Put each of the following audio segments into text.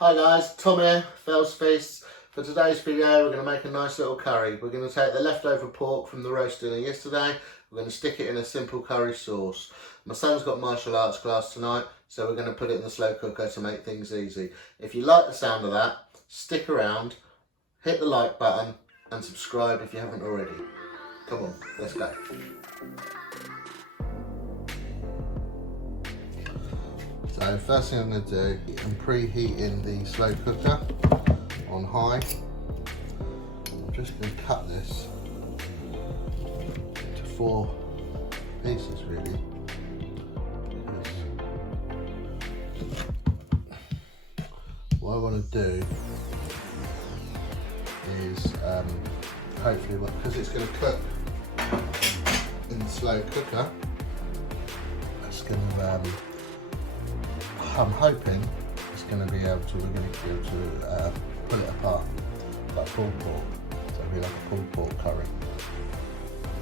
Hi guys, Tom here, Fells Feasts. For today's video we're going to make a nice little curry. We're going to take the leftover pork from the roast dinner yesterday, we're going to stick it in a simple curry sauce. My son's got martial arts class tonight, so we're going to put it in the slow cooker to make things easy. If you like the sound of that, stick around, hit the like button and subscribe if you haven't already. Come on, let's go. So first thing I'm going to do, I'm preheating the slow cooker on high. I'm just going to cut this into 4 pieces really. What I want to do is hopefully, because it's going to cook in the slow cooker, it's going to I'm hoping it's going to be able to, we're going to be able to pull it apart like pulled pork. So it'll be like a pulled pork curry.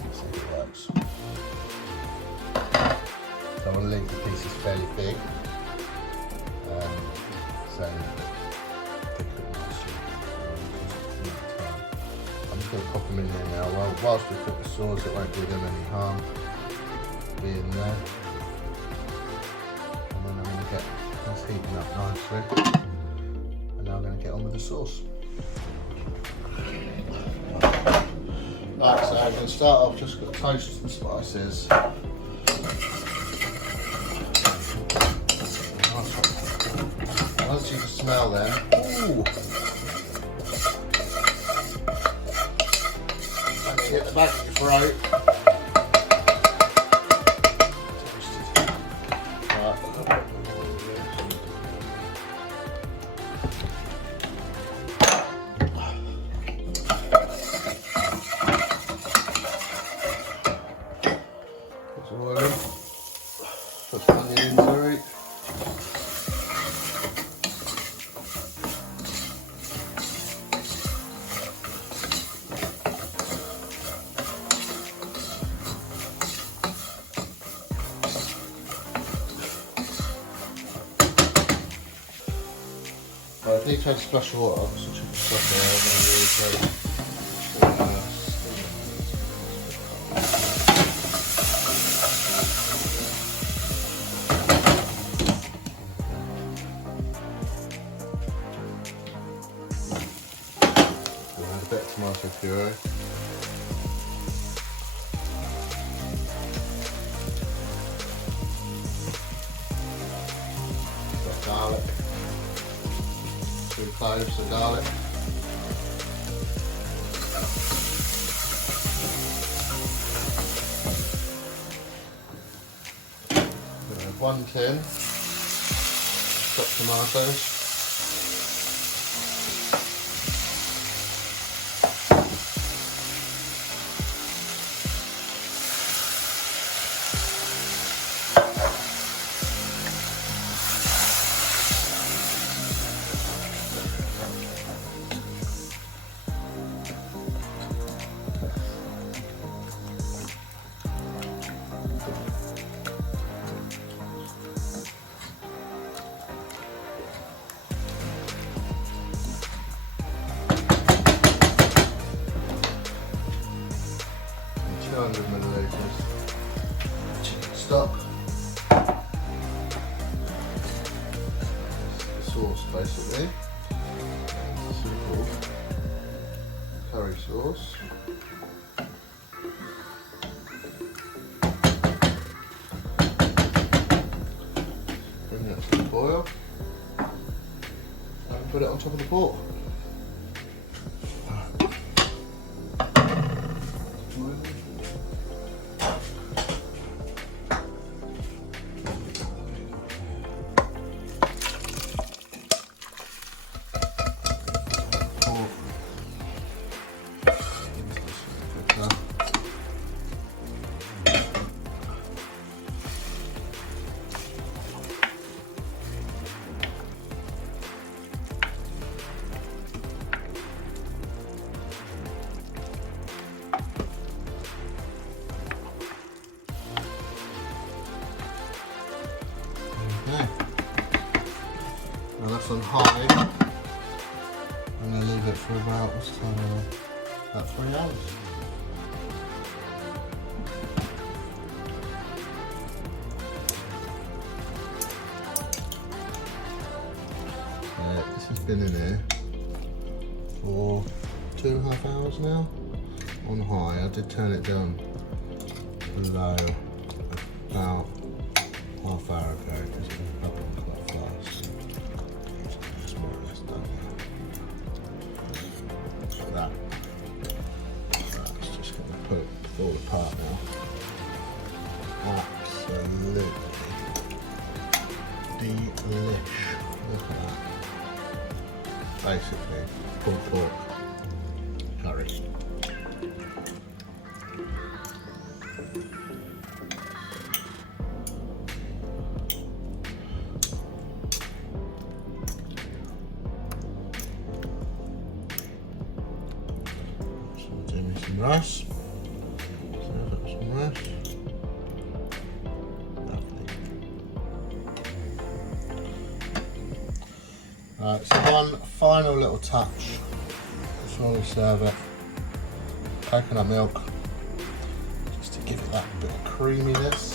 Let's see if it works. So I want to leave the pieces fairly big. So I'm just going to pop them in there now. Well, whilst we cook the sauce, it won't do them any harm being there. That's heating up nicely, and now I'm going to get on with the sauce. Right, so I'm going to start off, just got to toast some spices. Once you can smell them, ooh, actually hit the back of your throat. Put some onion into it. Right, I need to splash of water, so I should splash it out. A bit of tomato puree. Got garlic. 2 cloves of garlic. We're going to have 1 tin chopped tomatoes. Chicken stock. The sauce basically. Simple curry sauce. Bring that to the boil and put it on top of the pork. high. I'm going to leave it for about 3 hours. This has been in here for 2.5 hours now on high. I did turn it down low about half hour ago because it was bubbling quite fast. It's more or less done like that. It's just going to put it all apart now. Absolutely delish. Look at that. Basically, pulled pork curry. So we'll do me some rice. So I've got some rice. Right, so one final little touch before we serve it. Coconut milk, just to give it that bit of creaminess.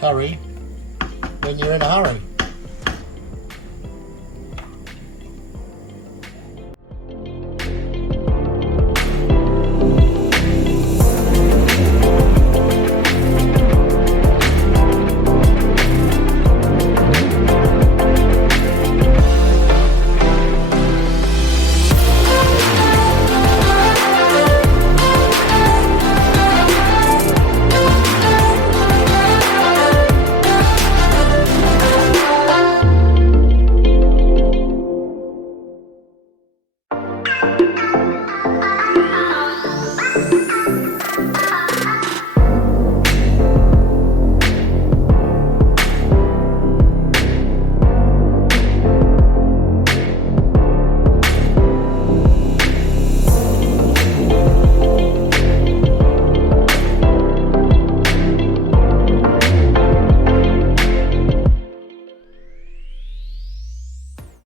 Curry when you're in a hurry.